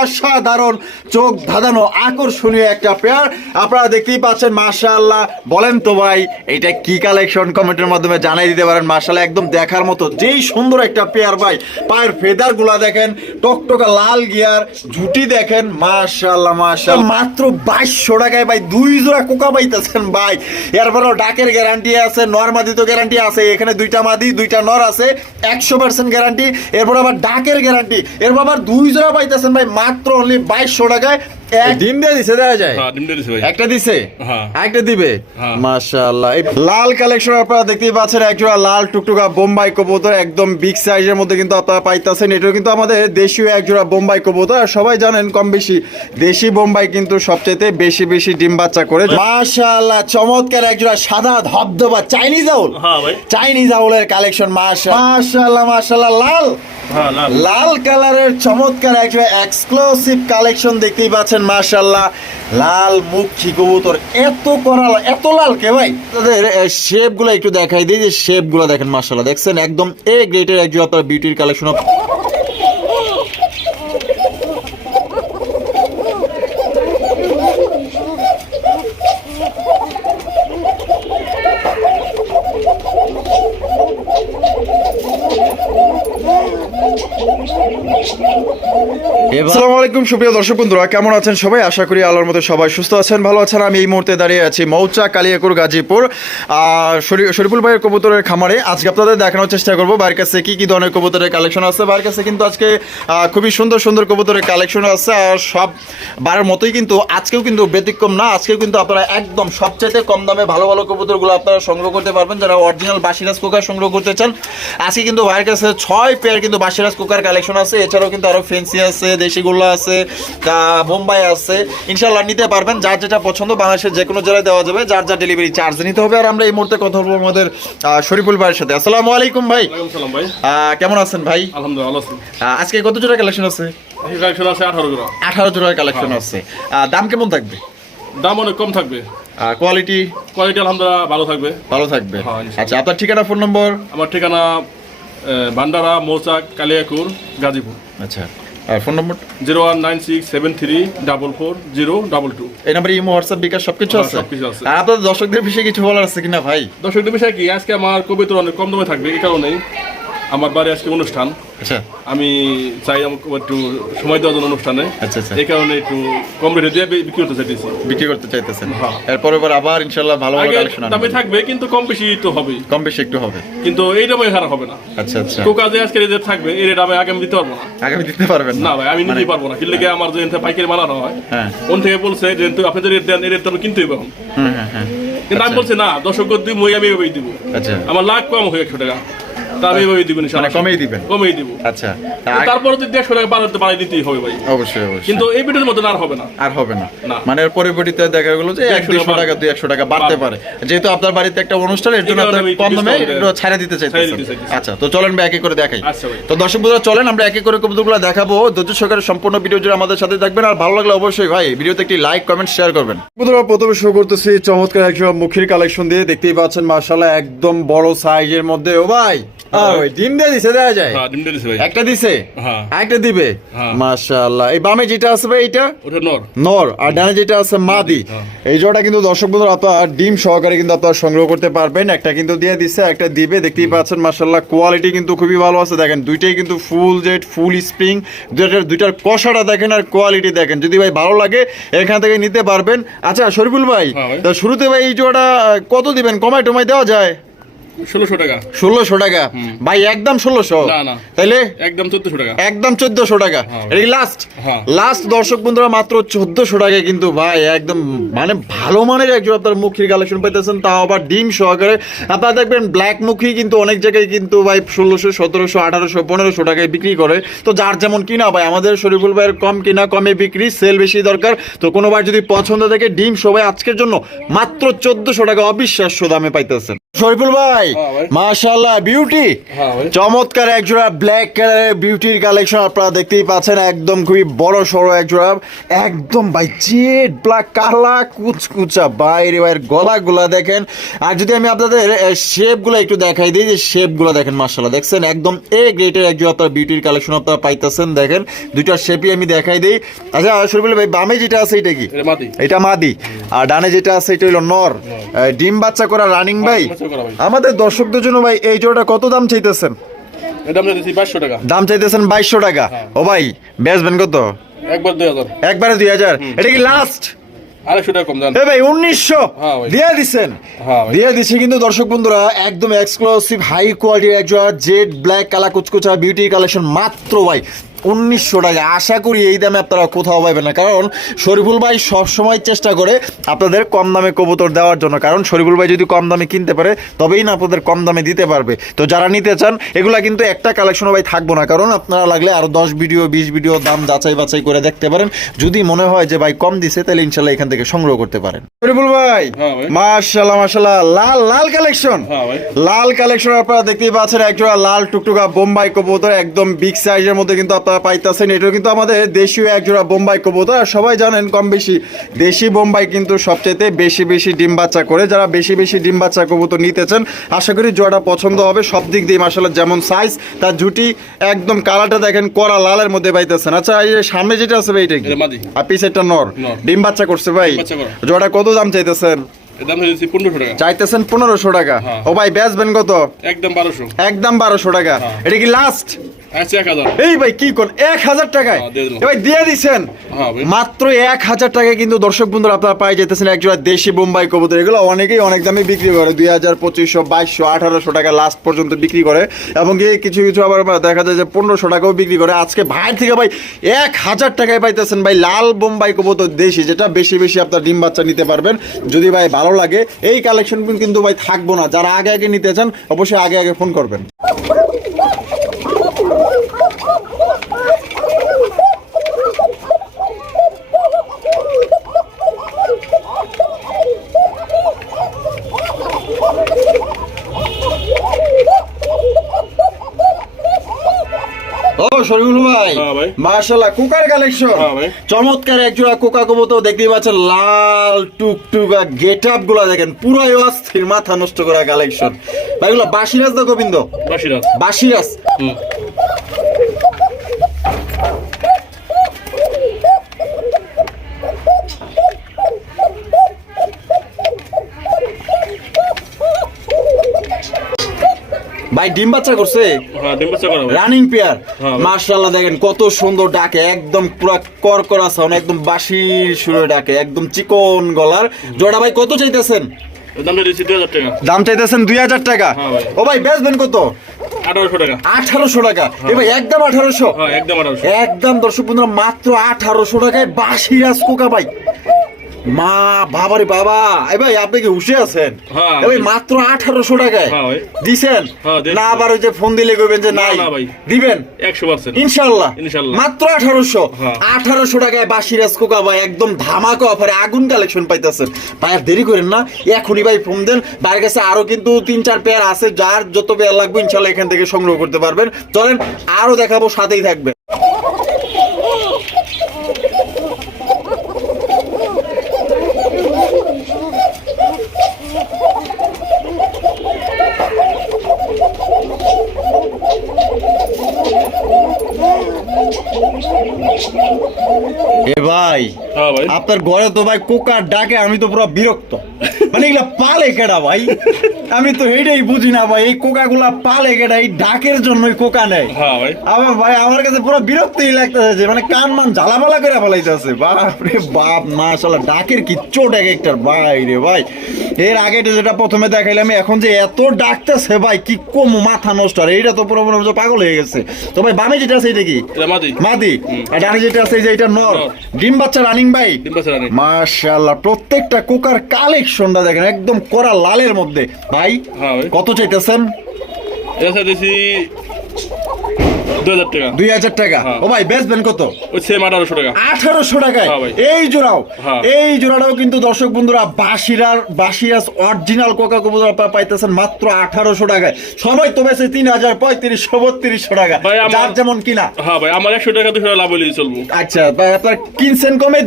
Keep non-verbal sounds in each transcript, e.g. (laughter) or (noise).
অসাধারণ চোখ ধাঁধানো, আকর্ষণীয় একটা পেয়ার আপনারা দেখতেই পাচ্ছেন, মাশাআল্লাহ। বলেন তো ভাই, এটা কি কালেকশন কমেন্টের মাধ্যমে জানাই দিতে পারেন। মাশাআল্লাহ, একদম দেখার মতো। যেই সুন্দর একটা পেয়ার ভাই, পায়ের ফেদারগুলা দেখেন, টকটকা লাল গিয়ার, ঝুটি দেখেন, মাশাআল্লাহ মাশাআল্লাহ। মাত্র বাইশশো টাকায় ভাই, দুই জোড়া কোকা পাইতেছেন ভাই। এরপরও ডাকের গ্যারান্টি আছে নর মাদি তো গ্যারান্টি আছে। এখানে দুইটা মাদি, দুইটা নর আছে, একশো পার্সেন্ট গ্যারান্টি এরপর আবার ডাকের গ্যারান্টি এরপর আবার দুই জোড়া পাইতেছেন ভাই মাত্র অনলি বাইশশো টাকায় ডিম দিয়ে দিছে দেওয়া যায়। হ্যাঁ একটা দিছে? হ্যাঁ। একটা দিবে? হ্যাঁ। মাশাআল্লাহ। এই লাল কালেকশন আপনারা দেখতেই পাচ্ছেন একজোড়া লাল টুকটুকা বোম্বাই কবুতর একদম বিগ সাইজের মধ্যে কিন্তু আপনারা পাইতাছেন। এটাও কিন্তু আমাদের দেশীয় একজোড়া বোম্বাই কবুতর। আর সবাই জানেন কম বেশি দেশি বোম্বাই কিন্তু সবচেয়ে বেশি বেশি ডিম বাচ্চা করে। মাশাআল্লাহ চমৎকার একজোড়া সাদা ধবধবা চাইনিজ আউল হ্যাঁ ভাই। চাইনিজ আউলের কালেকশন মাশাআল্লাহ। মাশাআল্লাহ লাল। হ্যাঁ লাল। লাল কালারের চমৎকার একটা এক্সক্লুসিভ কালেকশন দেখতেই পাচ্ছেন মাশাল্লাহ লাল মুখী কবুতর? এত করাল, এত লাল কে ভাই? তাদের শেপগুলা একটু দেখাই দিই, যে শেপগুলো দেখেন মাশাল্লাহ দেখছেন, একদম এ গ্রেটের একজন আপনার বিউটির কালেকশন আসসালামু আলাইকুম, সুপ্রিয় দর্শক বন্ধুরা, কেমন আছেন সবাই? আশা করি আল্লাহর মতো সবাই সুস্থ আছেন, ভালো আছেন। আমি এই মুহূর্তে দাঁড়িয়ে আছি মৌচা কালিয়াকুর গাজীপুর শরীফুল ভাইয়ের কবুতরের খামারে। আজকে আপনাদের দেখানোর চেষ্টা করব ভাইয়ের কাছে কি কি ধরনের কবুতরের কালেকশন আছে। ভাইয়ের কাছে কিন্তু আজকে খুবই সুন্দর সুন্দর কবুতরের কালেকশন আছে, আর সব বারের মতোই কিন্তু আজকেও কিন্তু ব্যতিক্রম না। আজকেও কিন্তু আপনারা একদম সবচাইতে কম দামে ভালো ভালো কবুতরগুলো আপনারা সংগ্রহ করতে পারবেন। যারা অরিজিনাল বাসিরাজ কুকার সংগ্রহ করতে চান, আজকে কিন্তু ভাইয়ের কাছে ছয় পেয়ার কিন্তু বাসিরাজ কুকার কালেকশন আছে এছাড়াও কিন্তু আরও ফেন্সি আছে দেশি গোল্লা আছে বোম্বাই আছে। ইনশাল্লাহ নিতে পারবেন যার যেটা পছন্দ বাংলাদেশের যে কোনো জেলায় দেওয়া যাবে যার যার ডেলিভারি চার্জ নিতে হবে। আর আমরা এই মুহূর্তে কথা বলব আমাদের শরীফুল ভাইয়ের সাথে। আসসালামু আলাইকুম ভাই। ভাই। কেমন আছেন ভাই? আলহামদুলিল্লাহ আজকে কত জোড়া কালেকশন আছে? কালেকশন আছে আঠারো জোড়ার কালেকশন আছে। দাম কেমন থাকবে? দাম অনেক কম থাকবে। কোয়ালিটি কোয়ালিটি আলহামদুলিল্লাহ ভালো থাকবে। ভালো থাকবে। হ্যাঁ, আচ্ছা আপনার ঠিকানা ফোন নম্বর আমার ঠিকানা ভান্ডারা মৌচাক কালিয়াকুর গাজীপুর। আচ্ছা আর phone number? Zero one nine six seven three double four zero double two. এই নাম্বারে ইমো হোয়াটসঅ্যাপ বিকাশ সব কিছু আছে? আপনার আছে। আর আপনাদের দর্শকদের বিষয়ে কিছু বলার আছে কিনা ভাই? দর্শকদের বিষয়ে কি? আজকে আমার কবিতা অনেক কম দামে থাকবে এই কারণেই। আমার বাড়ি আজকে অনুষ্ঠান। আচ্ছা। আমি চাই আমাকে একটু সময় দেওয়ার জন্য অনুষ্ঠানে। আচ্ছা, আচ্ছা। এই কারণে একটু কম রেটে দিয়ে বিক্রি করতে চাইতেছি। বিক্রি করতে চাইতেছেন। হ্যাঁ। এরপর এবার আবার ইনশাল্লাহ ভালো ভালো কালেকশন দামে থাকবে কিন্তু কম বেশি তো হবেই কম বেশি একটু হবে। কিন্তু এই দামে খারাপ হবে না। আচ্ছা আচ্ছা। কোকা যে আজকে রেট থাকবে এই রেট আমি আগে দিতে পারব না। আগামী দিতে পারবেন না। ভাই আমি নিতেই পারব না। গিয়ে আমার যে পাইকারি মালানো হয়? হ্যাঁ। ওন থেকে বলছে যে আপনি যে রেট দেন এই রেট তো আমি কিনতেই পারব হ্যাঁ হ্যাঁ কিন্তু আমি বলছি না দর্শক দিব মই আমি এভাবেই দিব। আচ্ছা। আমার লাখ কম হয়ে একশো টাকা। আমি এভাবেই দিব মানে কমেই দিবেন? কমেই দিব। আচ্ছা তারপরে যদি একশো টাকা বাড়াতে বাড়াই দিতেই হবে ভাই। অবশ্যই অবশ্যই। কিন্তু এই ভিডিওর মতো আর হবে না। আর হবে না। না। মানে এর পরিবর্তিতে দেখা গেলো যে 100 টাকা টাকা দুই একশো টাকা বাড়তে পারে। যেহেতু আপনার বাড়িতে একটা অনুষ্ঠান এর জন্য আপনার কম দামে ছাড়া দিতে চাইতেছেন আচ্ছা তো চলেন ভাই একে করে দেখাই। আচ্ছা তো দর্শক বন্ধুরা চলেন আমরা একে করে কবুতরগুলো দেখাবো। ধৈর্য সহকারে সম্পূর্ণ ভিডিও জুড়ে আমাদের সাথে থাকবেন। আর ভালো লাগলে অবশ্যই ভাই ভিডিওতে একটি লাইক কমেন্ট শেয়ার করবেন। বন্ধুরা প্রথমে শুরু করতেছি চমৎকার একজন মুখের কালেকশন দিয়ে। দেখতেই পাচ্ছেন মার্শাল্লাহ একদম বড় সাইজের মধ্যে। ও ভাই ওই দিছে যায়? হ্যাঁ ভাই। একটা দিছে? হ্যাঁ। একটা দিবে? হ্যাঁ। মাশাআল্লাহ। এই বামে যেটা আছে ভাই এটা ওটা নর। নর। আর ডানে যেটা আছে মাদি। এই জোড়াটা কিন্তু দর্শক বন্ধুরা আপনার ডিম সহকারে কিন্তু আপনারা সংগ্রহ করতে পারবেন। একটা কিন্তু দিয়ে একটা দিবে। দেখতেই পাচ্ছেন কোয়ালিটি কিন্তু খুবই ভালো আছে। দেখেন দুইটাই কিন্তু ফুল জেট ফুল স্প্রিং দুইটার দুইটার কষাটা দেখেন আর কোয়ালিটি দেখেন। যদি ভাই ভালো লাগে এখান থেকে নিতে পারবেন। আচ্ছা শরীফুল ভাই তা শুরুতে ভাই এই জোড়াটা কত দিবেন? কমাই টমাই দেওয়া যায়? ষোলোশো টাকা। ষোলোশো টাকা? ভাই একদম ষোলোশো? না, না। তাইলে? একদম চোদ্দশো টাকা। একদম চোদ্দশো টাকা। এই লাস্ট। লাস্ট দর্শক বন্ধুরা মাত্র চোদ্দশো টাকায় কিন্তু ভাই একদম মানে ভালো মানের একজন আপনার মুখির কালেকশন পাইতেছেন তাও আবার ডিম সহকারে। আপনারা দেখবেন ব্ল্যাক মুখী কিন্তু অনেক জায়গায় কিন্তু ভাই ষোলোশো সতেরোশো আঠারোশো পনেরোশো টাকায় বিক্রি করে। তো যার যেমন কিনা ভাই আমাদের শরীফুল ভাইয়ের কম কিনা কমে বিক্রি সেল বেশি দরকার। তো কোনো বার যদি পছন্দ থাকে ডিম সবাই আজকের জন্য মাত্র চোদ্দশো টাকা অবিশ্বাস্য দামে পাইতেছেন। শরীফুল ভাই ভাই। হ্যাঁ ভাই। মাশাআল্লাহ বিউটি হ্যাঁ চমৎকার এক জোড়া ব্ল্যাক কালারের বিউটির কালেকশন আপনারা দেখতেই পাচ্ছেন একদম খুবই বড় সড়ো এক জোড়া। একদম ভাই জেড ব্ল্যাক কালা কুচকুচা। বাইরে বাইরের গলাগুলা দেখেন। আর যদি আমি আপনাদের শেপগুলো একটু দেখাই দিই যে শেপগুলো দেখেন মার্শাল্লাহ দেখছেন একদম এ গ্রেটের এক জোড়া আপনার বিউটির কালেকশন আপনারা পাইতেছেন দেখেন। দুইটা শেপই আমি দেখাই দিই। আচ্ছা শরীফুল ভাই বামে যেটা আছে এটা কি? এটা মাদি। আর ডানে যেটা আছে এটা হলো নর। ডিম বাচ্চা করা রানিং ভাই। ডিম দর্শকদের জন্য ভাই এই জোড়াটা কত দাম চাইতেছেন? দাম চাইতেছেন বাইশশো টাকা। ও ভাই বেচবেন কত? একবার দুই হাজার। একবারে দুই হাজার। এটা কি লাস্ট আড়াইশো টাকা কম জান। ভাই উনিশশো। হ্যাঁ দিয়ে দিচ্ছেন হ্যাঁ দিয়ে দিচ্ছি কিন্তু দর্শক বন্ধুরা একদম এক্সক্লুসিভ হাই কোয়ালিটির একজোড়া জেড ব্ল্যাক কালা কুচকুচা বিউটি কালেকশন মাত্র ভাই উনিশশো টাকা। আশা করি এই দামে আপনারা কোথাও পাবেন না। কারণ শরীফুল ভাই সবসময় চেষ্টা করে আপনাদের কম দামে কবুতর দেওয়ার জন্য। কারণ শরীফুল ভাই যদি কম দামে কিনতে পারে তবেই না আপনাদের কম দামে দিতে পারবে। তো যারা নিতে চান এগুলা কিন্তু একটা কালেকশন ভাই থাকব না। কারণ আপনারা লাগলে আরও দশ ভিডিও বিশ ভিডিও দাম যাচাই বাছাই করে দেখতে পারেন। যদি মনে হয় যে ভাই কম দিছে তাহলে ইনশাল্লাহ এখান থেকে সংগ্রহ করতে পারেন। শরীফুল ভাই হ্যাঁ ভাই। মাশাল্লাহ মাশাল্লাহ লাল লাল কালেকশন হ্যাঁ লাল কালেকশন আপনারা দেখতেই পাচ্ছেন একজোড়া লাল টুকটুকা বোম্বাই কবুতর একদম বিগ সাইজের মধ্যে কিন্তু আপনারা পাইতেছেন এটাও কিন্তু আমাদের দেশীয় একজোড়া বোম্বাই কবুতর। আর সবাই জানেন কম বেশি দেশি বোম্বাই কিন্তু সবচেয়ে বেশি বেশি ডিম বাচ্চা করে। যারা বেশি বেশি ডিম বাচ্চা কবুতর নিতে চান আশা করি জোড়াটা পছন্দ হবে। সব দিক দিয়ে মাসাল্লাহ যেমন সাইজ তার জুটি একদম কালারটা দেখেন কড়া লালের মধ্যে পাইতেছেন। আচ্ছা এই সামনে যেটা আছে ভাই এটা কি? আর পিছেরটা নর। ডিম বাচ্চা করছে ভাই। ডিম বাচ্চা করা। জোড়া কত দাম চাইতেছেন? এর পনেরোশো টাকা। চাইতেছেন পনেরোশো টাকা। হ্যাঁ। ও ভাই বেচবেন কত? একদম বারোশো। একদম বারোশো টাকা। হ্যাঁ। এটা কি লাস্ট এই ভাই কি কোন? এক হাজার টাকায়? হ্যাঁ, ভাই দিয়ে দিছেন? হ্যাঁ মাত্র এক হাজার টাকায় কিন্তু দর্শক বন্ধুরা আপনারা পাই যেতেছেন একজোড়া দেশি বোম্বাই কবুতর। এগুলো অনেকেই অনেক দামে বিক্রি করে। দুই হাজার পঁচিশশো বাইশশো আঠারোশো টাকা লাস্ট পর্যন্ত বিক্রি করে। এবং কি কিছু কিছু আবার দেখা যায় যে পনেরোশো টাকাও বিক্রি করে। আজকে ভাই থেকে ভাই এক হাজার টাকায় পাইতেছেন ভাই লাল বোম্বাই কবুতর দেশি যেটা বেশি বেশি আপনার ডিম বাচ্চা নিতে পারবেন। যদি ভাই ভালো লাগে এই কালেকশন কিন্তু ভাই থাকব না। যারা আগে আগে নিতে চান অবশ্যই আগে আগে ফোন করবেন। শরীফুল ভাই। মার্শাল্লাহ কুকার কালেকশন হ্যাঁ ভাই। চমৎকার একজোড়া কোকা কবুতর দেখতেই পাচ্ছেন লাল টুকটুকা গেট আপগুলা দেখেন পুরাই অস্থির মাথা নষ্ট করা কালেকশন ভাইগুলো বাসিরাজ দা গোবিন্দ? বাসিরাজ। বাসিরাজ। ভাই ডিম বাচ্চা করছে? হ্যাঁ। রানিং পেয়ার ভাই। মার্শাল্লাহ দেখেন কত সুন্দর ডাকে একদম পুরা করকরা সাউন্ড একদম বাঁশির সুরে ডাকে একদম চিকন গলার। জোড়া ভাই কত চাইতেছেন? দাম চাইতেছেন দুই হাজার টাকা? হ্যাঁ। ও ভাই বেচবেন কত? আঠারোশো টাকা। একদম আঠারোশো? হ্যাঁ একদম আঠারোশো। একদম দর্শক বন্ধুরা মাত্র আঠারোশো টাকায় বাসি বাসিরাজ কোকা ভাই। মা বাবারে বাবা। এ ভাই আপনি কি হুশে আছেন? হ্যাঁ। এ ভাই মাত্র আঠারোশো টাকায়। হ্যাঁ। দিছেন? হ্যাঁ, না আবার ওই যে ফোন দিলে কইবেন যে নাই। দিবেন? একশো পার্সেন্ট। ইনশাল্লাহ। মাত্র আঠারোশো। আঠারোশো টাকায় বাসিরাজ কোকা ভাই একদম ধামাকা অফারে আগুন কালেকশন পাইতেছেন। ভাই আর দেরি করেন না এখনই ভাই ফোন দেন। বাইরের কাছে আরও কিন্তু তিন চার পেয়ার আছে যার যত পেয়ার লাগবে ইনশাল্লাহ এখান থেকে সংগ্রহ করতে পারবেন। চলেন আরও দেখাবো সাথেই থাকবে এ ভাই হ্যাঁ আপনার ঘরে তো ভাই কোকার ডাকে আমি তো পুরো বিরক্ত। মানে এগুলা পালে কেডা ভাই? আমি তো এইটাই বুঝি না ভাই এই কোকা গুলা পালে কেডা এই ডাকের জন্যই কোকা নেয়। হ্যাঁ আমার ভাই আমার কাছে পুরো বিরক্তই লাগতেছে যে মানে কান মান জ্বালাপালা করে ফেলাইতেছে। বাপ রে বাপ মাশাআল্লাহ ডাকের কি চোট এক একটার। ভাই রে ভাই এর আগে যেটা প্রথমে দেখাইলাম এখন যে এত ডাকতেছে ভাই কি কম মাথা নষ্ট। আর এইটা তো পুরো মনে পাগল হয়ে গেছে। তো ভাই বামে যেটা আছে এটা কি? মাদি। আর ডানে যেটা আছে এই যে এটা নর। ডিম বাচ্চা রানিং ভাই। মাশাআল্লাহ প্রত্যেকটা কোকার কালেকশনটা দেখেন একদম করা লালের মধ্যে। ভাই হ্যাঁ ভাই কত চাইতেছেন? টাকা। ও ভাই কত? টাকায়? এই জোড়াও? এই কিন্তু দর্শক বন্ধুরা অরিজিনাল কোকা পাইতেছেন মাত্র 1800 টাকায়। সবাই টাকা। যেমন কিনা। আচ্ছা কিনছেন কমে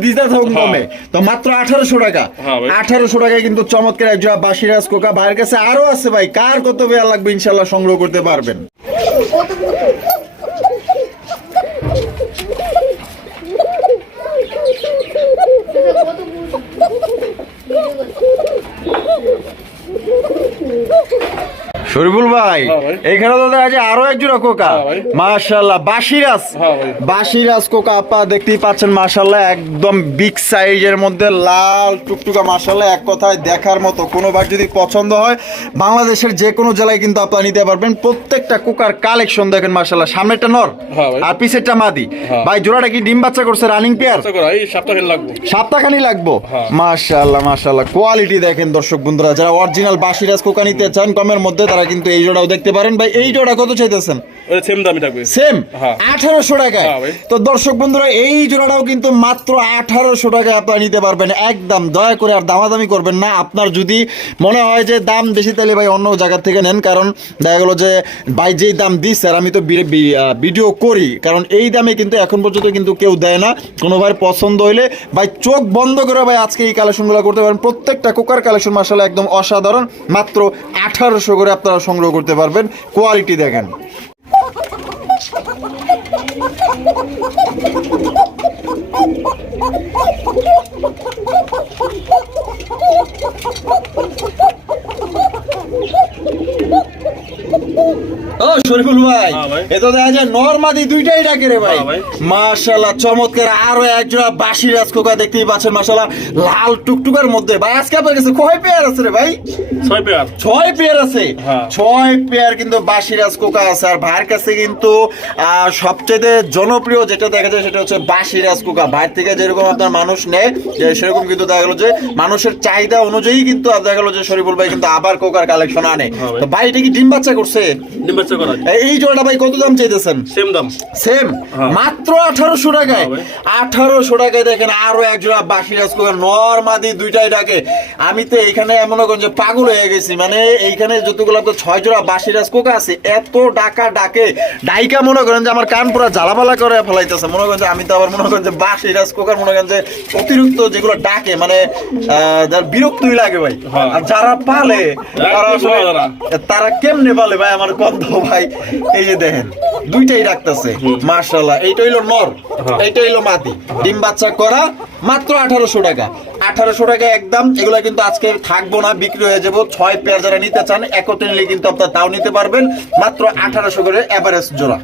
কমে। তো মাত্র 1800 টাকা। 1800 টাকায় কিন্তু চমৎকার এক জোড়া বাসিরাস কোকা ভাইয়ের কাছে আরও আছে ভাই। কার কত বেয়া লাগবে ইনশাল্লাহ সংগ্রহ করতে পারবেন। শরীফুল ভাই হ্যাঁ এখানে তো দেখা আরও এক জোড়া কোকা। হ্যাঁ। মাশাল্লাহ বাসিরাজ। হ্যাঁ বাসিরাজ কোকা আপা দেখতেই পাচ্ছেন মাশাল্লাহ একদম বিগ সাইজের মধ্যে লাল টুকটুকা মাশাল্লাহ এক কথায় দেখার মতো। কোনো কোনোবার যদি পছন্দ হয় বাংলাদেশের যে কোনো জেলায় কিন্তু আপনারা নিতে পারবেন। প্রত্যেকটা কোকার কালেকশন দেখেন মাশাল্লাহ সামনেটা নর আর পিছেরটা মাদি। ভাই জোড়াটা কি ডিম বাচ্চা করছে রানিং পেয়ার সপ্তাহখানি লাগবো। মাশাআল্লাহ মাশাআল্লাহ কোয়ালিটি দেখেন দর্শক বন্ধুরা যারা অরিজিনাল বাসিরাজ কোকা নিতে চান কমের মধ্যে তারা কিন্তু এই জোড়াও দেখতে পারেন। ভাই এই জোড়া কত চাইতেছেন? সেম দামি থাকবে। সেম হ্যাঁ। আঠারোশো টাকায়? হ্যাঁ তো দর্শক বন্ধুরা এই জোড়াটাও কিন্তু মাত্র আঠারোশো টাকায় আপনারা নিতে পারবেন। একদম দয়া করে আর দামাদামি করবেন না। আপনার যদি মনে হয় যে দাম বেশি তাহলে ভাই অন্য জায়গা থেকে নেন। কারণ দেখা গেলো যে ভাই যেই দাম দিচ্ছে আর আমি তো ভিডিও করি। কারণ এই দামে কিন্তু এখন পর্যন্ত কিন্তু কেউ দেয় না। কোনো ভাই পছন্দ হইলে ভাই চোখ বন্ধ করে ভাই আজকে এই কালেকশনগুলো করতে পারেন। প্রত্যেকটা কুকার কালেকশন মাসালা একদম অসাধারণ। মাত্র আঠারোশো করে আপনারা সংগ্রহ করতে পারবেন। কোয়ালিটি দেখেন। (laughs) ও শরীফুল ভাই এ তো দেখা যায় নরমাদি দুইটাই ডাকে রে ভাই। চমৎকার আরও এক বাসি রাজকোকা দেখতেই পাচ্ছেন মাশাআল্লাহ লাল টুকটুকার মধ্যে। ভাই আজকে আপনার কাছে কয় পেয়ার আছে রে ভাই? ছয় পেয়ার ছয় পেয়ার আছে। ছয় পেয়ার কিন্তু বাসিরাজ কোকা আছে। আর ভাইয়ের কাছে কিন্তু সবচেয়ে জনপ্রিয় যেটা দেখা যায় সেটা হচ্ছে বাসিরাজ কোকা ভাইয়ের থেকে যেরকম আপনার মানুষ নেয় যে সেরকম কিন্তু দেখা গেল যে মানুষের চাহিদা অনুযায়ী কিন্তু দেখা গেল যে শরীফুল ভাই কিন্তু আবার কোকার কালেকশন আনে। হ্যাঁ তো ভাই এটা কি ডিম বাচ্চা করছে? করা এই- জোড়াটা ভাই কত দাম চাইতেছেন? সেম দাম। সেম হ্যাঁ। মাত্র আঠারোশো টাকায়। হ্যাঁ আঠারোশো টাকায় দেখেন আরও এক জোড়া বাসিরাজ কোকার নর্মাদি দুইটাই ডাকে। আমি তো এইখানে মনে করেন যে পাগল হয়ে গেছি। মানে এইখানে যতগুলো আপনার ছয় জোড়া বাসিরাজ কোকা আছে এত ডাকা ডাকে। ডাইকা মনে করেন যে আমার কান পুরো জ্বালাপালা করে ফেলাইতেছে। মনে করেন যে আমি তো আবার মনে করেন যে বাসিরাজ কোকার মনে করেন যে অতিরিক্ত যেগুলো ডাকে মানে বিরক্তই লাগে ভাই। হ্যাঁ। আর যারা পালে তারা আসলে- আলাদা। তারা কেমনে পালে ভাই? আমার গন্ধ ভাই এই যে দেখেন দুইটাই রাখতেছে মার্শাল্লাহ এইটা হইল নর হ্যাঁ। এইটা হইল মাটি। ডিম বাচ্চা করা মাত্র আঠারোশো টাকা। আঠারোশো টাকা একদম এগুলো কিন্তু আজকে থাকব না বিক্রি হয়ে যাব। ছয় পেয়ার যারা নিতে চান একত্রে নিলে কিন্তু আপনার তাও নিতে পারবেন। মাত্র আঠারোশো করে অ্যাভারেজ জোড়া।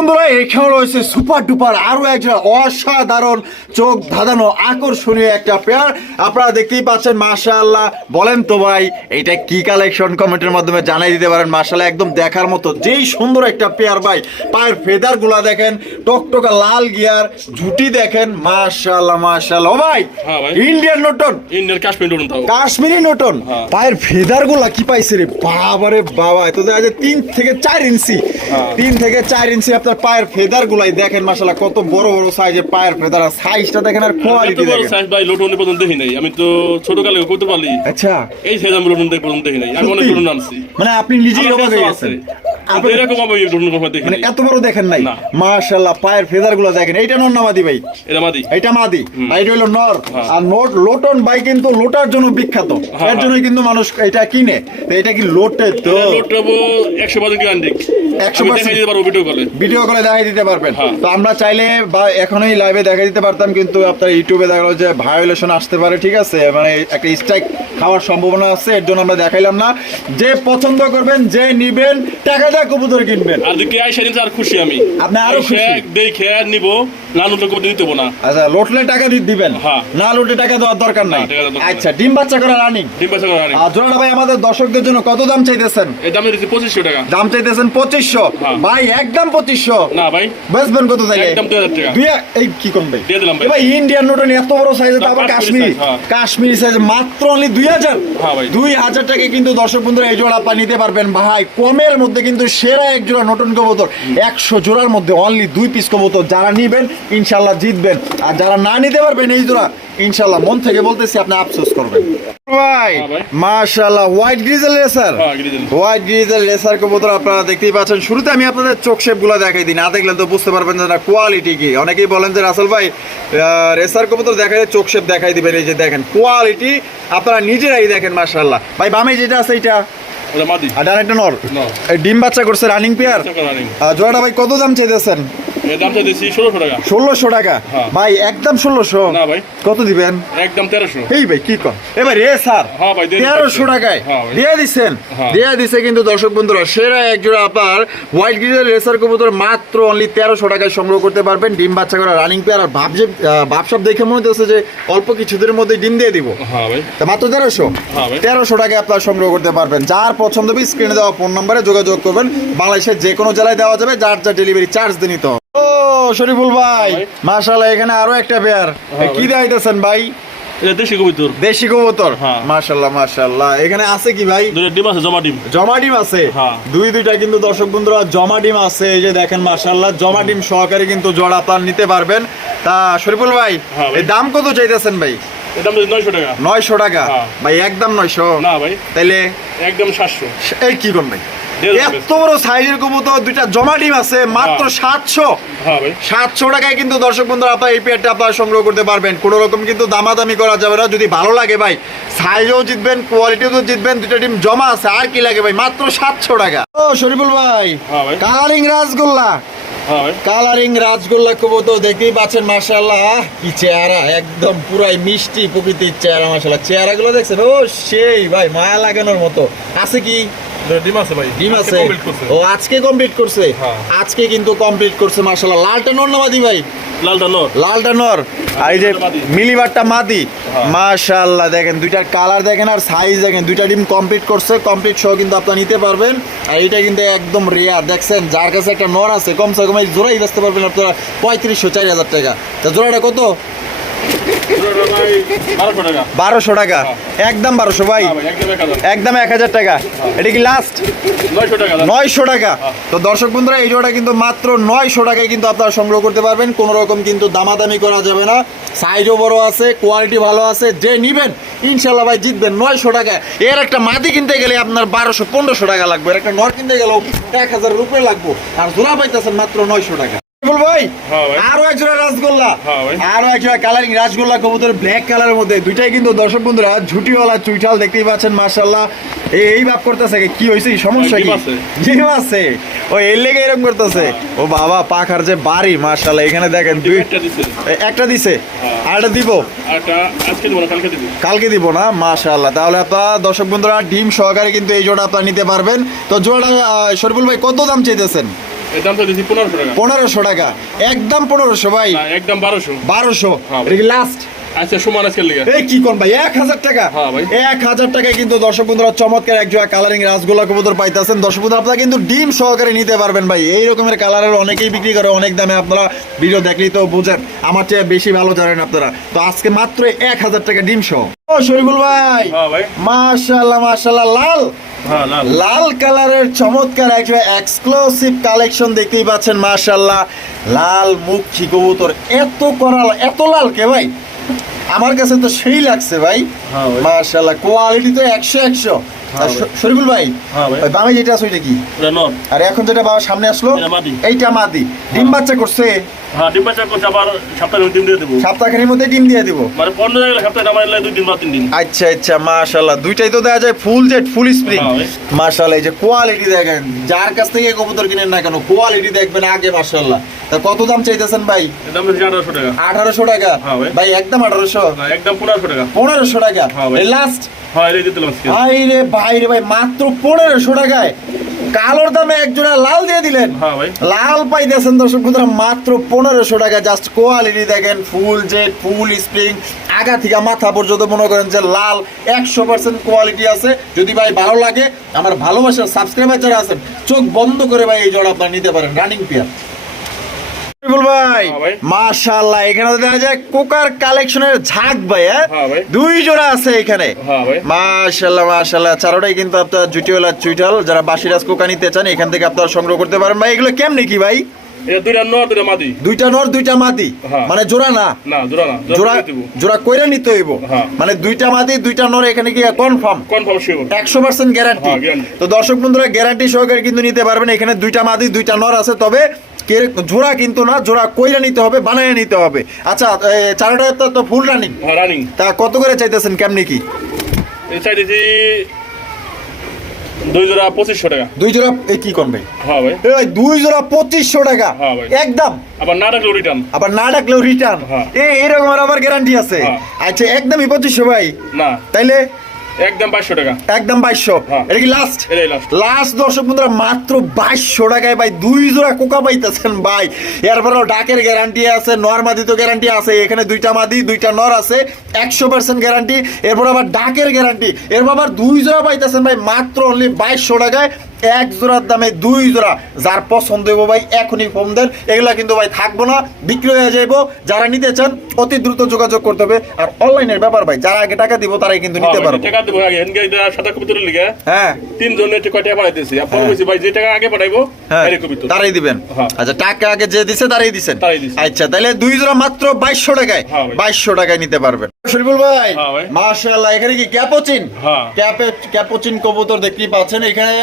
বন্ধুরা এখানে রয়েছে সুপার ডুপার। আরও একটা অসাধারণ চোখ ধাঁধানো আকর্ষণীয় একটা পেয়ার আপনারা দেখতেই পাচ্ছেন মাশাআল্লাহ। বলেন তো ভাই এটা কি কালেকশন কমেন্টের মাধ্যমে জানাই দিতে পারেন। মাশাআল্লাহ একদম দেখার মতো। যেই সুন্দর একটা পেয়ার ভাই পায়ের ফেদারগুলা দেখেন টকটকা লাল গিয়ার ঝুটি দেখেন মাশাআল্লাহ মাশাআল্লাহ। ভাই। ইন্ডিয়ান নটন ইন্ডিয়ার কাশ্মীর উঠুন কাশ্মীরি নটন। পায়ের ফেদারগুলা কি পাইছে রে? বাবারে বাবা এত দেখা যায় তিন থেকে চার ইঞ্চি হ্যাঁ। তিন থেকে চার ইঞ্চি আপনার পায়ের ফেদার গুলাই দেখেন মাসালা কত বড় বড় সাইজের পায়ের ফেদার আর সাইজটা দেখেন আর কোয়ালিটি দেখেন। সাইজ ভাই লোটন পর্যন্ত দেখি নাই। আমি তো ছোট কালে করতে পারলি। আচ্ছা। এই সাইজ আমি লোটন পর্যন্ত দেখি নাই। আমি অনেক? লোটন আনছি মানে আপনি নিজেই অবাক হয়ে। গেছেন। কখনো দেখি মানে এত বড় দেখেন নাই। না। পায়ের ফেদারগুলো দেখেন। এইটা নর নামাদি ভাই? এটা মাদি। এইটা মাদি। আর এটা হলো নর। হ্যাঁ। আর নোট লোটন ভাই কিন্তু লোটার জন্য বিখ্যাত। হ্যাঁ, এর জন্যই কিন্তু মানুষ এটা কিনে। তো এটা কি লোটে তো? লোটটাবো একশো বাজে গ্যারান্টি 100% দিতে পারব ভিডিও কলে ভিডিও করে দেখাই দিতে পারবেন। হ্যাঁ। তো আমরা চাইলে বা এখনই লাইভে দেখা দিতে পারতাম কিন্তু আপনার ইউটিউবে দেখা গেলো যে ভায়োলেশন আসতে পারে ঠিক আছে? মানে একটা স্ট্রাইক খাওয়ার সম্ভাবনা আছে এর জন্য আমরা দেখাইলাম না। যে পছন্দ করবেন যে নিবেন টাকা দিয়ে কবুতর কিনবেন আর দিকে আইসা নিতে আর খুশি আমি আপনি আরও খুশি। দেখে নিব না নুটো কবি নিতে হব না আচ্ছা লোটলে টাকা দিয়ে দিবেন হ্যাঁ। না লোটে টাকা দেওয়ার দরকার নাই। আচ্ছা ডিম বাচ্চা করা রানিং ডিম বাচ্চা করা। আর জোড়াটা ভাই আমাদের দর্শকদের জন্য কত দাম চাইতেছেন এই দাম দিচ্ছি পঁচিশশো টাকা দাম চাইতেছেন পঁচিশশো হ্যাঁ। ভাই একদম পঁচিশশো না ভাই বেচবেন কত একদম 2000 টাকা। দুই এই কি কোন ভাই দিয়ে দিলাম ভাই। ভাই ইন্ডিয়ান নোটন এত বড় সাইজ না, আবার কাশ্মীরি কাশ্মীরি size, হ্যাঁ। সাইজ মাত্র অনলি দুই হাজার হ্যাঁ ভাই। দুই হাজার টাকা কিন্তু দর্শক বন্ধুরা এই জোড়া আপনি নিতে পারবেন ভাই কমের মধ্যে কিন্তু সেরা এক জোড়া নতুন কবুতর। একশো জোড়ার মধ্যে অনলি দুই পিস কবুতর যারা নিবেন ইনশাল্লাহ জিতবেন। আর যারা না নিতে পারবেন এই জোড়া ইনশাল্লাহ মন থেকে বলতেছি আপনি আফসোস করবেন। ভাই হ্যাঁ মাশাআল্লাহ হোয়াইট গ্রিজেল রেসার হ্যাঁ, হোয়াইট গ্রিজেল রেসার কবুতর আপনারা দেখতেই পাচ্ছেন। শুরুতে আমি আপনাদের চোখ শেপগুলো দেখাই দিই না দেখলেন তো বুঝতে পারবেন যে না কোয়ালিটি কি। অনেকেই বলেন যে রাসেল ভাই রেসার কবুতর দেখাই চোখ শেপ দেখাই দিবেন। এই যে দেখেন কোয়ালিটি আপনারা নিজেরাই দেখেন মাশাআল্লাহ। ভাই বামে যেটা আছে এটা ওটা মাদি। আর ডান একটা নর। ডিম বাচ্চা করছে রানিং পেয়ার জোড়াটা ভাই কত দাম চাইতেছেন? ষোলোশো টাকা। ষোলোশো টাকা? হ্যাঁ। ভাই একদম ষোলোশো? না ভাই। কত দিবেন? একদম তেরোশো। এই ভাই কি কর? এবার রে স্যার হ্যাঁ ভাই, তেরোশো টাকায়। হ্যাঁ দিয়ে দিচ্ছেন। দিয়ে দিছে কিন্তু দর্শক বন্ধুরা সেরা এক জোড়া আপনার হোয়াইট গ্রিজের রেসার কবুতর মাত্র অনলি তেরোশো টাকায় সংগ্রহ করতে পারবেন। ডিম বাচ্চা করা রানিং পেয়ার আর ভাবসাব দেখে মনে হচ্ছে যে অল্প কিছুদের মধ্যে ডিম দিয়ে দিব। তা মাত্র তেরোশো? তেরোশো টাকায় আপনার সংগ্রহ করতে পারবেন। যার পছন্দ স্ক্রিনে দেওয়া ফোন নম্বরে যোগাযোগ করবেন। বাংলাদেশের যে কোনো জেলায় দেওয়া যাবে যার যা ডেলিভারি চার্জ দিয়ে নিতে। ও শরীফুল ভাই। মাশাআল্লাহ এখানে আরও একটা পেয়ার হ্যাঁ কি ভাই। দেখাইতেছেন ভাই? দেশি কবিতর। দেশি কবুতর। মাশাআল্লাহ মাশাআল্লাহ। এখানে আছে কি ভাই? দুটো ডিম আছে জমা ডিম। জমা ডিম আছে। দুই দুইটা কিন্তু দর্শক বন্ধুরা জমা ডিম আছে এই যে দেখেন মাশাআল্লাহ। জমা ডিম সহকারে কিন্তু জোড়া আপনার নিতে পারবেন। তা শরীফুল ভাই হ্যাঁ এই দাম কত চাইতেছেন ভাই? নয়শো টাকা। হ্যাঁ। ভাই একদম নয়শো? না ভাই। তাইলে একদম সাতশো। এই কি হাজার এত বড় সাইজের কবুতর দুইটা জমা ডিম আছে মাত্র হ্যাঁ। সাতশো। হ্যাঁ সাতশো টাকায় কিন্তু দর্শক বন্ধুরা আপনার এই পেয়ারটা আপনারা সংগ্রহ করতে পারবেন। কোনো রকম কিন্তু দামাদামি করা যাবে না। যদি ভালো লাগে ভাই সাইজও জিতবেন কোয়ালিটিও তো জিতবেন দুইটা ডিম জমা আছে। আর কি লাগে ভাই? মাত্র সাতশো টাকা। ও শরীফুল ভাই কালারিং রাসগোল্লা। কালারিং রাজগোল্লা কবুতর দেখতেই পাচ্ছেন মার্শাল্লাহ কি চেহারা একদম পুরাই মিষ্টি প্রকৃতির চেহারা মার্শাল্লাহ চেহারাগুলো দেখছেন? ও সেই ভাই মায়া লাগানোর মতো। আছে কি? ডিম আছে ভাই। ডিম আছে? ও আজকে কমপ্লিট করছে? হ্যাঁ। আজকে কিন্তু কমপ্লিট করছে মার্শাল্লাহ লালটা নর নামাদি ভাই? লালটা নর। লালটা নর। আর এই যে মিলিবারটা মাদি? হ্যাঁ। মাশাআল্লাহ দেখেন দুইটার কালার দেখেন আর সাইজ দেখেন। দুইটা ডিম কমপ্লিট করছে কমপ্লিট সহ কিন্তু আপনারা নিতে পারবেন। আর এটা কিন্তু একদম রেয়ার দেখছেন? যার কাছে একটা নর আছে কমসে কম এই জোড়াই বেচতে পারবেন আপনারা পঁয়ত্রিশশো চার হাজার টাকা। তা জোড়াটা কত? বারোশো টাকা। একদম বারোশো ভাই। হ্যাঁ একদম এক হাজার। টাকা। এটা কি লাস্ট নয়শো টাকা হ্যাঁ। তো দর্শক বন্ধুরা এই জোড়াটা কিন্তু মাত্র নয়শো টাকায় কিন্তু আপনারা সংগ্রহ করতে পারবেন। কোনো রকম কিন্তু দামাদামি করা যাবে না। সাইজও বড় আছে কোয়ালিটি ভালো আছে। যে নিবেন ইনশাল্লাহ ভাই জিতবেন নয়শো টাকা এর একটা মাটি কিনতে গেলে আপনার বারোশো পনেরোশো টাকা লাগবে। এর একটা নর কিনতে গেলেও এক হাজার রুপিয়ে লাগবে। আর জোড়া পাইতেছেন মাত্র নয়শো টাকা। ভাই। আরও এক জোড়া রাসগোল্লা আরও এক জোড়া কালারিং রাসগোল্লা কবুতর ব্ল্যাক কালারের মধ্যে। দুইটাই কিন্তু দর্শক বন্ধুরা ঝুটিওয়ালা চুইটাল দেখতেই পাচ্ছেন মার্শাল্লাহ এই এই ভাব করতেছে কি? হয়েছে সমস্যা কি? ডিম আছে। ও এর লেগে এরকম করতেছে। ও বাবা পাখার যে বাড়ি মার্শাল্লাহ এখানে দেখেন দুই একটা দিছে। আরেকটা দিব? আরটা আজকে দেবো না কালকে দিব। না? মাশাআল্লাহ। তাহলে আপনার দর্শক বন্ধুরা ডিম সহকারে কিন্তু এই জোড়া আপনারা নিতে পারবেন। তো জোড়াটা শরীফুল ভাই কত দাম চাইতেছেন? পনেরোশো টাকা। একদম পনেরোশো ভাই। একদম বারোশো। বারোশো। হ্যাঁ। লাস্ট আচ্ছা সমান আজকের লিগে। এই কি কোন ভাই? এক হাজার টাকা। হ্যাঁ ভাই। টাকায় কিন্তু দর্শক বন্ধুরা চমৎকার এক জোড়া কালারিং রাসগোল্লা কবুতর পাইতেছেন। দর্শক বন্ধুরা আপনারা কিন্তু ডিম সহকারে নিতে পারবেন ভাই। এই রকমের কালারের অনেকেই বিক্রি করে অনেক দামে আপনারা ভিডিও দেখলেই তো বুঝেন। আমার চেয়ে বেশি ভালো জানেন আপনারা। তো আজকে মাত্র এক হাজার টাকা ডিম সহ। শরীফুল ভাই। মাশাল্লাহ ভাই। মাশাআল্লাহ মাশাআল্লাহ লাল। হ্যাঁ লাল। লাল কালারের চমৎকার একটা এক্সক্লুসিভ কালেকশন দেখতেই পাচ্ছেন মাশাল্লাহ লাল মুখী কবুতর এত করাল এত লাল কে ভাই? আমার কাছে তো সেই লাগছে ভাই। মাশাল্লাহ কোয়ালিটি তো একশো একশো। হ্যাঁ। শরীফুল ভাই হ্যাঁ ওই বামে যেটা আছে ওইটা কি? আর এখন যেটা বাবা সামনে আসলো এইটা মাদি। ডিম বাচ্চা করছে। হ্যাঁ ডিম বাচ্চা করছে আবার সপ্তাহে দিন দিয়ে দেবো। সপ্তাহখানির মধ্যে ডিম দিয়ে দিব। মানে পনেরো জায়গায় সপ্তাহে আমার দুই দিন বা তিন দিন। আচ্ছা আচ্ছা মাশাআল্লাহ। দুইটাই তো দেওয়া যায় ফুল জেট ফুল স্প্রিং। হ্যাঁ এই যে কোয়ালিটি দেখেন যার কাছ থেকে কবুতর কিনেন না কেন কোয়ালিটি দেখবেন আগে তা কত দাম চাইতেছেন ভাই? দাম আঠারোশো টাকা। আঠারোশো টাকা? হ্যাঁ ভাই। একদম আঠারোশো? একদম পনেরোশো টাকা। পনেরোশো টাকা? হ্যাঁ লাস্ট হ্যাঁ রে ভাই রে ভাই মাত্র পনেরোশো টাকায়। কালোর দামে এক জোড়া লাল দিয়ে দিলেন। হ্যাঁ ভাই। লাল পাইতেছেন দর্শক বন্ধুরা মাত্র পনেরোশো টাকা জাস্ট কোয়ালিটি দেখেন ফুল জেড ফুল স্প্রিং আগা থেকে মাথা পর্যন্ত মনে করেন যে লাল একশো পার্সেন্ট কোয়ালিটি আছে। যদি ভাই ভালো লাগে আমার ভালোবাসার সাবস্ক্রাইবার যারা আছেন চোখ বন্ধ করে ভাই এই জোড়া আপনারা নিতে পারেন রানিং পেয়ার ভাই হ্যাঁ মাশাআল্লাহ এখানে দেখা যায় কোকার কালেকশনের ঝাঁক ভাই হ্যাঁ? হ্যাঁ। দুই জোড়া আছে এখানে। মাশাআল্লাহ মাশাআল্লাহ চারোটাই কিন্তু আপনার জুটিওয়ালা চুইটাল যারা বাসিরাজ কোকা নিতে চান এখান থেকে আপনারা সংগ্রহ করতে পারেন। ভাই এগুলো কেমনে কি ভাই? দুইটা নর দুইটা মাদি। দুইটা নর দুইটা মাদি। মানে জোড়া না? না জোড়া না জোড়া জোড়া কইরা নিতে হইব। মানে দুইটা মাদি দুইটা নর এখানে কি কনফার্ম কনফার্ম শিওর একশো পার্সেন্ট গ্যারান্টি তো দর্শক বন্ধুরা গ্যারান্টি সহকারে কিন্তু নিতে পারবেন। এখানে দুইটা মাদি দুইটা নর আছে। তবে জোড়া কিন্তু না জোড়া কইরা নিতে হবে বানায় নিতে হবে। আচ্ছা চারোটা তো ফুল রানিং রানিং তা কত করে চাইতেছেন কেমনি কি? চাইতেছি দুই জোড়া পঁচিশশো টাকা। দুই জোড়া এই কি কোন হ্যাঁ ভাই। এই দুই জোড়া পঁচিশশো টাকা। হ্যাঁ ভাই। একদম। আবার না ডাকলেও রিটার্ন আবার না ডাকলেও রিটার্ন। এরকম আবার গ্যারান্টি আছে। হ্যাঁ। আচ্ছা একদমই পঁচিশশো ভাই। না। তাইলে একদম টাকা। হ্যাঁ। এটা কি লাস্ট এটাই লাস্ট লাস্ট দর্শক বন্ধুরা মাত্র বাইশশো টাকায় ভাই দুই জোড়া কোকা পাইতেছেন ভাই। এরপরেও ডাকের গ্যারান্টি আছে নর মাদি তো গ্যারান্টি আছে। এখানে দুইটা মাদি দুইটা নর আছে একশো পার্সেন্ট গ্যারান্টি এরপর আবার ডাকের গ্যারান্টি এরপর আবার দুই জোড়া পাইতেছেন ভাই মাত্র অনলি বাইশশো টাকায়। এক জোড়ার দামে দুই জোড়া যার পছন্দ হইব ভাই এখনই ফোন দেন। এগুলা কিন্তু ভাই থাকব না বিক্রি হয়ে যাইবো। যারা নিতে চান অতি দ্রুত যোগাযোগ করতে হবে। আর অনলাইনের ব্যাপার ভাই যারা আগে টাকা দিব তারাই কিন্তু নিতে পারব। টাকা দেবো আগে। সাদা কবিতরের লিগে। হ্যাঁ। তিনজন একটু কয়টা পাঠাইতেছি আপনার হ্যাঁ। বলছি ভাই যে টাকা আগে পাঠাইবো হ্যাঁ। এর কবিতর। তারাই দিবেন। হ্যাঁ। আচ্ছা টাকা আগে যে দিছে তারাই দিছেন? তারাই দিছে। আচ্ছা তাহলে দুই জোড়া মাত্র বাইশশো টাকায় হ্যাঁ ভাই। বাইশশো টাকায় নিতে পারবেন। শরীফুল ভাই হ্যাঁ। মাশাআল্লাহ এখানে কি ক্যাপোচিন? হ্যাঁ। ক্যাপে ক্যাপোচিন কবুতর দেখতেই পাচ্ছেন। এখানে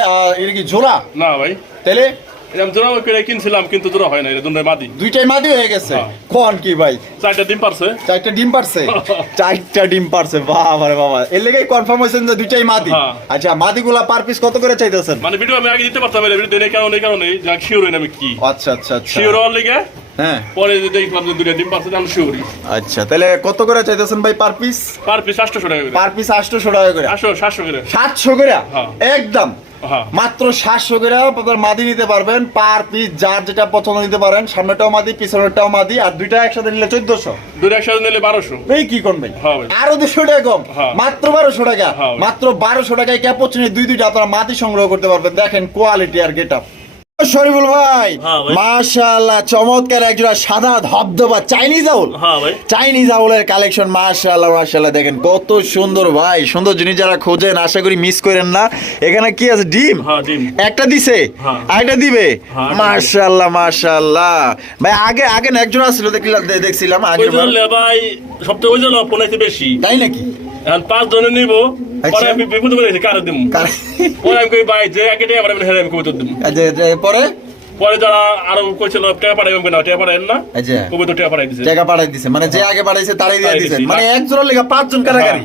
এটা কি জোড়া? না ভাই। তাহলে? এরকম জোড়া করে কিনছিলাম কিন্তু জোড়া হয় না এটা দুটাই মাদি। দুইটাই মাদি হয়ে গেছে? হ্যাঁ। কোন কি ভাই? চারটা ডিম পারছে। চারটা ডিম পারছে? (laughs) চারটা ডিম পারছে বাবা রে বাবা। এর কনফার্ম হয়েছেন যে দুইটাই মাদি। হ্যাঁ। আচ্ছা মাদিগুলা পার পিস কত করে চাইতেছেন? মানে ভিডিও আমি আগে দিতে পারতাম এটা ভিডিও দেনে কারণে কারণে যা শিওর হই না আমি কি। আচ্ছা আচ্ছা আচ্ছা। শিওর হওয়ার লিগে হ্যাঁ। পরে যদি দেখলাম যে দুটা ডিম পারছে আমি শিওরই আচ্ছা তাহলে কত করে চাইতেছেন ভাই পার পিস পার পিস আটশোশো টাকা করে। পার পিস আটশোশো টাকা করে। করে। সাতশো করে? হ্যাঁ। একদম। মাত্র সাতশো করে আপনার মাদি নিতে পারবেন পার পিস যার যেটা পছন্দ নিতে পারেন সামনেটাও মাদি পিছনেরটাও মাদি আর দুইটা একসাথে নিলে চোদ্দশো। দুইটা একসাথে নিলে বারোশো। এই কি করবেন হ্যাঁ আরও দুশো টাকা কম? হ্যাঁ। মাত্র বারোশো টাকা? হ্যাঁ মাত্র বারোশো টাকায় ক্যাপোচিনি দুই দুইটা আপনারা মাদি সংগ্রহ করতে পারবেন। দেখেন কোয়ালিটি আর গেট শরীফুল ভাই হ্যাঁ মাশাআল্লাহ চমৎকার একজোড়া সাদা ধবধবা চাইনিজ আউল। হ্যাঁ চাইনিজ আউলের কালেকশন মাশাআল্লাহ মাশাআল্লাহ দেখেন কত সুন্দর ভাই। সুন্দর জিনিস যারা খোঁজেন আশা করি মিস করেন না। এখানে কি আছে? ডিম? হ্যাঁ একটা দিছে। আরেকটা দিবে? মাশাআল্লাহ মাশাআল্লাহ। ভাই আগে আগে একজন আসছিল দেখলাম দেখছিলাম আগে ভাই সবচেয়ে ওই জন্য বেশি। তাই নাকি? এখন পাঁচ জনে নিব আচ্ছা। পরে আমি বিপদ করে কারে? দিব পরে আমি কই ভাই যে আগে টাকা পাঠাবেন হেরে আমি কবিতর দিব পরে? পরে যারা আরও কইছিল টাকা পাঠাইবেন না টাকা পাঠাবেন না আচ্ছা। কবিতর টাকা পাঠাই দিছে। টাকা পাঠাই দিছে মানে যে আগে পাঠাইছে তারাই দিয়ে দিছে। মানে একজনের লেগে লেখা পাঁচজন কারাগারি।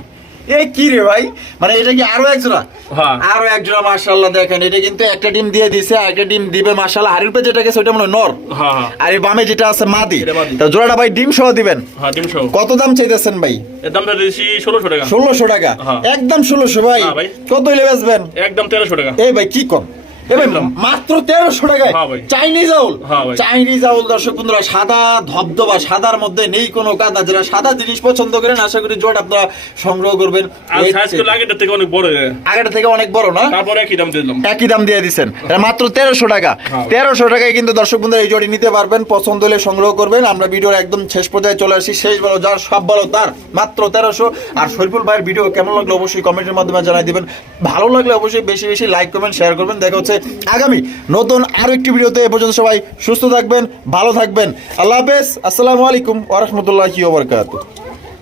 এই কি রে ভাই? মানে এটা কি আরও এক হ্যাঁ। আরও এক মাশাআল্লাহ দেখেন এটা কিন্তু একটা ডিম দিয়ে দিছে একটা ডিম দিবে মাশাআল্লাহ হাড়ির পে যেটা গেছে ওটা মনে নর। হ্যাঁ হ্যাঁ। আর এই বামে যেটা আছে মাদি। তো জোড়াটা ভাই ডিম সহ দিবেন? হ্যাঁ ডিম সহ। কত দাম চাইতেছেন ভাই? এর দামটা টাকা। একদম ষোলোশো ভাই। ভাই। কত হইলে বেচবেন? একদম তেরোশো টাকা। এই ভাই কি কম। মাত্র তেরোশো টাকায় হ্যাঁ চাইনিজ আউল হ্যাঁ চাইনিজ আউল দর্শক বন্ধুরা সাদা ধবধবা সাদার মধ্যে নেই কোনো কাদা। যারা সাদা জিনিস পছন্দ করেন আশা করি জোট আপনারা সংগ্রহ করবেন। আর এই- সাইজ করলে আগেরটার থেকে অনেক বড় হয়ে। থেকে অনেক বড় না? তারপরে একই দাম দিলাম। একই দাম দিয়ে দিচ্ছেন মাত্র তেরোশো টাকা। তেরোশো টাকায় কিন্তু দর্শক বন্ধুরা এই জোড়ি নিতে পারবেন। পছন্দ হলে সংগ্রহ করবেন। আমরা ভিডিওর একদম শেষ পর্যায়ে চলে আসি। শেষ বলো যার সব বলো তার। মাত্র তেরোশো। আর শরীফুল ভাইয়ের ভিডিও কেমন লাগল অবশ্যই কমেন্টের মাধ্যমে জানাই দিবেন। ভালো লাগলে অবশ্যই বেশি বেশি লাইক করবেন শেয়ার করবেন। দেখা হচ্ছে আগামী নতুন আরও একটি ভিডিওতে এ পর্যন্ত সবাই সুস্থ থাকবেন, ভালো থাকবেন। আল্লাহ হাফেজ। আসসালামু আলাইকুম ওরহমতুল্লাহি ওবরকাত